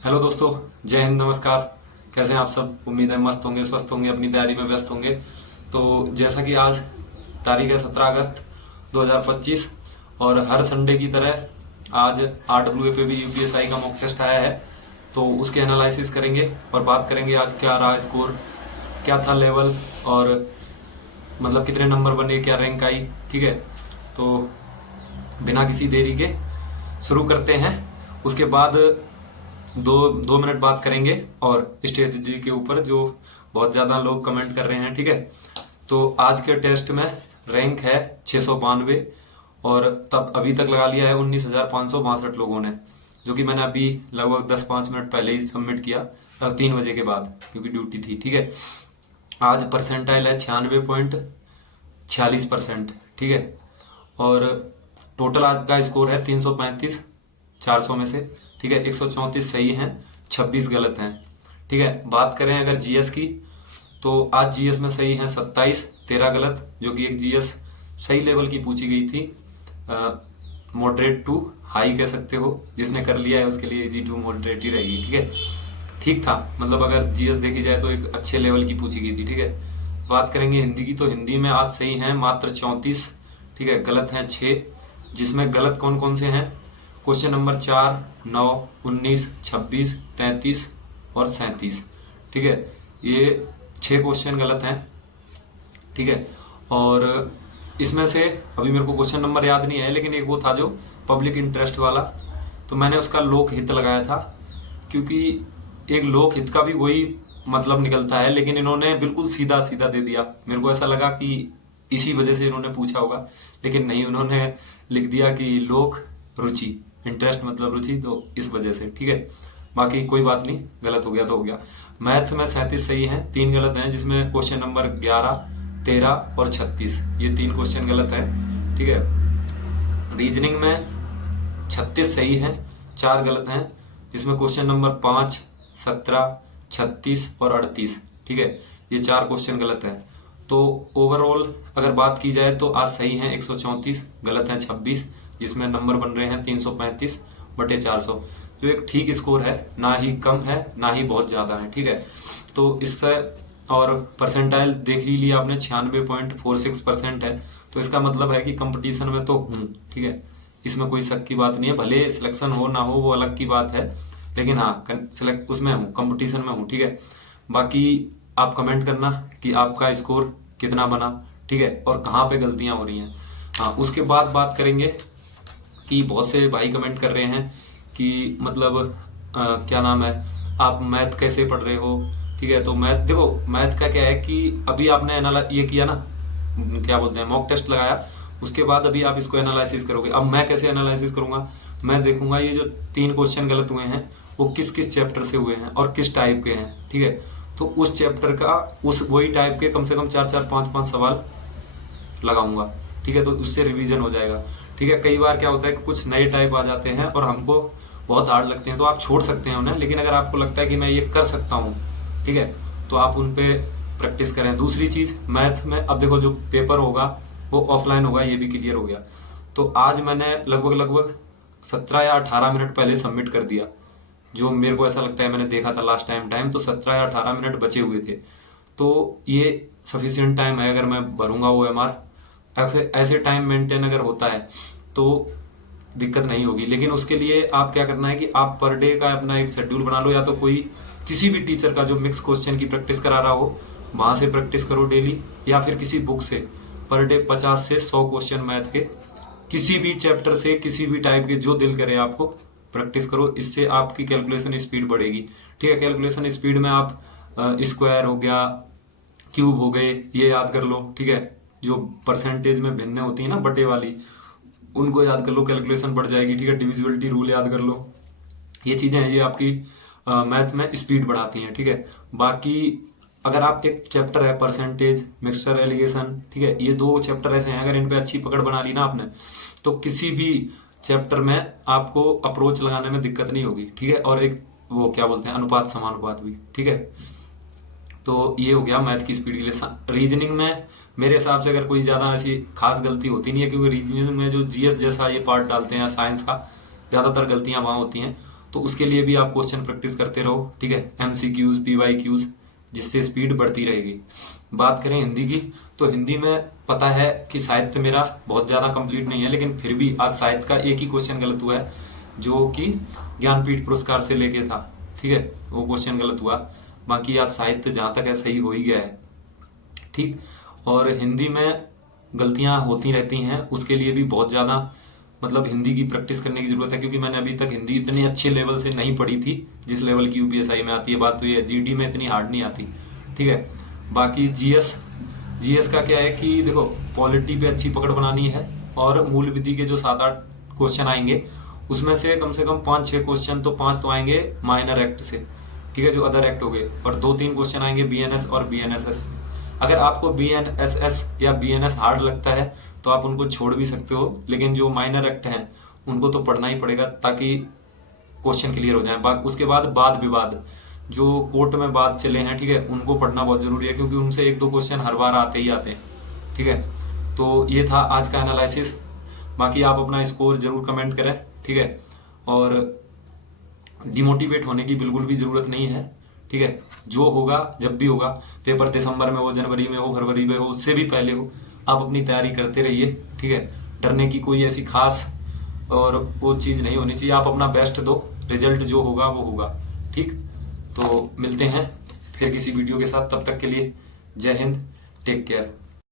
Hello दोस्तों, जय हिंद, नमस्कार। कैसे हैं आप सब? उम्मीद है मस्त होंगे, स्वस्थ होंगे, अपनी तैयारी में व्यस्त होंगे। तो जैसा कि आज तारीख है 17 अगस्त 2025 और हर संडे की तरह आज RWA पे भी यूपीएसआई का मॉक टेस्ट आया है। तो उसके एनालिसिस करेंगे और बात करेंगे आज क्या रहा स्कोर, क्या था लेवल, और मतलब कितने नंबर बने, क्या रैंक आई। ठीक है, तो बिना किसी देरी के शुरू करते हैं। उसके बाद दो दो मिनट बात करेंगे और स्ट्रेटजी के ऊपर, जो बहुत ज़्यादा लोग कमेंट कर रहे हैं। ठीक है, तो आज के टेस्ट में रैंक है 692 और तब अभी तक लगा लिया है 19,562 लोगों ने, जो कि मैंने अभी लगभग 10-5 मिनट पहले ही सबमिट किया, 3 बजे के बाद, क्योंकि ड्यूटी थी। ठीक है, आज परसेंटाइल है 96.46%। ठीक है, और टोटल आज का स्कोर है 335 400 में से। ठीक है, 134 सही हैं, 26 गलत हैं। ठीक है, बात करें अगर जीएस की, तो आज जीएस में सही हैं 27, 13 गलत, जो कि एक जीएस सही लेवल की पूछी गई थी। मॉडरेट टू हाई कह सकते हो, जिसने कर लिया है उसके लिए इजी टू मॉडरेट ही रहेगी। ठीक है, ठीक था, मतलब अगर जीएस देखी जाए तो एक अच्छे लेवल की पूछी गई थी। ठीक है, बात करेंगे हिंदी की, तो हिंदी में आज सही हैं मात्र 34। ठीक है, गलत हैं 6, जिसमें गलत कौन कौन से हैं? क्वेश्चन नंबर 4, 9, 19, 26, 33 और 37। ठीक है, ये 6 क्वेश्चन गलत हैं। ठीक है, और इसमें से अभी मेरे को क्वेश्चन नंबर याद नहीं है, लेकिन एक वो था जो पब्लिक इंटरेस्ट वाला, तो मैंने उसका लोक हित लगाया था, क्योंकि एक लोक हित का भी वही मतलब निकलता है, लेकिन इन्होंने बिल्कुल सीधा सीधा दे दिया। मेरे को ऐसा लगा कि इसी वजह से इन्होंने पूछा होगा, लेकिन नहीं, उन्होंने लिख दिया कि लोक रुचि, इंटरेस्ट मतलब रुचि, तो इस वजह से। ठीक है, बाकी कोई बात नहीं, गलत हो गया तो हो गया। मैथ में 37 सही हैं, 3 गलत हैं, जिसमें क्वेश्चन नंबर 11, 13 और 36, ये 3 क्वेश्चन गलत हैं। ठीक है, रीजनिंग में 36 सही हैं, 4 गलत हैं, जिसमें क्वेश्चन नंबर 5, 17, 36 और 38। ठीक है, ये 4 क्वेश्चन गलत हैं। तो ओवरऑल अगर बात की जाए तो आज सही हैं 134, गलत हैं 26, जिसमें नंबर बन रहे हैं 335/400, जो एक ठीक स्कोर है, ना ही कम है ना ही बहुत ज्यादा है। ठीक है, तो इससे और परसेंटाइल देख ही लिया आपने, 96.46% है, तो इसका मतलब है कि कंपटीशन में तो हूँ। ठीक है, इसमें कोई शक की बात नहीं है, भले सिलेक्शन हो ना हो वो अलग की बात है, लेकिन हाँ सिलेक्ट उसमें हूँ, कंपटीशन में हूँ। ठीक है, बाकी आप कमेंट करना कि आपका स्कोर कितना बना। ठीक है, और कहाँ पे गलतियां हो रही हैं। हाँ, उसके बाद बात करेंगे कि बहुत से भाई कमेंट कर रहे हैं कि मतलब क्या नाम है, आप मैथ कैसे पढ़ रहे हो। ठीक है, तो मैथ देखो, मैथ का क्या है कि अभी आपने ये किया ना, क्या बोलते हैं, मॉक टेस्ट लगाया, उसके बाद अभी आप इसको एनालिसिस करोगे। अब मैं कैसे एनालिसिस करूंगा? मैं देखूंगा ये जो 3 क्वेश्चन गलत हुए हैं वो किस किस चैप्टर से हुए हैं और किस टाइप के हैं। ठीक है, तो उस चैप्टर का, उस वही टाइप के कम से कम 4-4, 5-5 सवाल लगाऊंगा। ठीक है, तो उससे रिवीजन हो जाएगा। ठीक है, कई बार क्या होता है कि कुछ नए टाइप आ जाते हैं और हमको बहुत हार्ड लगते हैं, तो आप छोड़ सकते हैं उन्हें, लेकिन अगर आपको लगता है कि मैं ये कर सकता हूँ, ठीक है, तो आप उन पे प्रैक्टिस करें। दूसरी चीज, मैथ में अब देखो जो पेपर होगा वो ऑफलाइन होगा, ये भी क्लियर हो गया। तो आज मैंने लगभग लगभग 17 या 18 मिनट पहले सबमिट कर दिया, जो मेरे को ऐसा लगता है, मैंने देखा था लास्ट टाइम तो 17 या 18 मिनट बचे हुए थे। तो ये सफिशियंट टाइम है अगर मैं भरूंगा OMR। ऐसे ऐसे टाइम मेंटेन अगर होता है तो दिक्कत नहीं होगी, लेकिन उसके लिए आप क्या करना है कि आप पर डे का अपना एक शेड्यूल बना लो, या तो कोई किसी भी टीचर का जो मिक्स क्वेश्चन की प्रैक्टिस करा रहा हो वहां से प्रैक्टिस करो डेली, या फिर किसी बुक से पर डे 50 से 100 क्वेश्चन मैथ के किसी भी चैप्टर से, किसी भी टाइप के, जो दिल करे आपको प्रैक्टिस करो। इससे आपकी कैलकुलेशन स्पीड बढ़ेगी। ठीक है, कैलकुलेशन स्पीड में आप स्क्वायर हो गया, क्यूब हो गए, ये याद कर लो। ठीक है, जो परसेंटेज में भिन्न होती है ना, बटे वाली, उनको याद कर लो, कैलकुलेशन बढ़ जाएगी। ठीक है, डिविजिबिलिटी रूल याद कर लो। ये चीजें हैं, ये आपकी मैथ में स्पीड बढ़ाती हैं। ठीक है, बाकी अगर आप एक चैप्टर है परसेंटेज, मिक्सचर, एलिगेशन, ठीक है, ये 2 चैप्टर ऐसे हैं, अगर इन पे अच्छी पकड़ बना ली ना आपने, तो किसी भी चैप्टर में आपको अप्रोच लगाने में दिक्कत नहीं होगी। ठीक है, और एक वो क्या बोलते हैं, अनुपात समानुपात भी। ठीक है, तो ये हो गया मैथ की स्पीड के लिए। रीजनिंग में मेरे हिसाब से अगर कोई ज्यादा ऐसी खास गलती होती नहीं है, क्योंकि रीजनिंग में जो जीएस जैसा ये पार्ट डालते हैं साइंस का, ज्यादातर गलतियां वहां होती हैं। तो उसके लिए भी आप क्वेश्चन प्रैक्टिस करते रहो, ठीक है, MCQs PYQs, जिससे स्पीड बढ़ती रहेगी। बात करें हिंदी की, तो हिंदी में पता है कि साहित्य मेरा बहुत ज़्यादा कंप्लीट नहीं है, लेकिन फिर भी आज साहित्य का एक ही क्वेश्चन गलत हुआ है, जो कि ज्ञानपीठ पुरस्कार से लेके था, ठीक है, वो क्वेश्चन गलत हुआ। बाकी आज साहित्य जहाँ तक है सही हो ही गया है, ठीक। और हिंदी में गलतियां होती रहती हैं, उसके लिए भी बहुत ज़्यादा मतलब हिंदी की प्रैक्टिस करने की जरूरत है, क्योंकि मैंने अभी तक हिंदी इतने अच्छे लेवल से नहीं पढ़ी थी जिस लेवल की UPSI में आती है। बात तो ये GD में इतनी हार्ड नहीं आती, ठीक है। बाकी जीएस का क्या है कि देखो, पॉलिटी पे अच्छी पकड़ बनानी है, और मूल विधि के जो 7-8 क्वेश्चन आएंगे उसमें से कम 5-6 क्वेश्चन तो 5 तो आएंगे माइनर एक्ट से, ठीक है, जो अदर एक्ट हो गए, और 2-3 क्वेश्चन आएंगे BNS और BNSS। अगर आपको BNSS या BNS हार्ड लगता है तो आप उनको छोड़ भी सकते हो, लेकिन जो माइनर एक्ट हैं उनको तो पढ़ना ही पड़ेगा ताकि क्वेश्चन क्लियर हो जाए। उसके बाद वाद विवाद, जो कोर्ट में बात चले हैं, ठीक है, उनको पढ़ना बहुत जरूरी है, क्योंकि उनसे 1-2 क्वेश्चन हर बार आते ही आते हैं, ठीक है। तो ये था आज का एनालिसिस। बाकी आप अपना स्कोर जरूर कमेंट करें, ठीक है, और डिमोटिवेट होने की बिल्कुल भी जरूरत नहीं है, ठीक है। जो होगा जब भी होगा, पेपर दिसंबर में हो, जनवरी में हो, फरवरी में हो, उससे भी पहले हो, आप अपनी तैयारी करते रहिए, ठीक है। डरने की कोई ऐसी खास और वो चीज़ नहीं होनी चाहिए, आप अपना बेस्ट दो, रिजल्ट जो होगा वो होगा, ठीक। तो मिलते हैं फिर किसी वीडियो के साथ, तब तक के लिए जय हिंद, टेक केयर।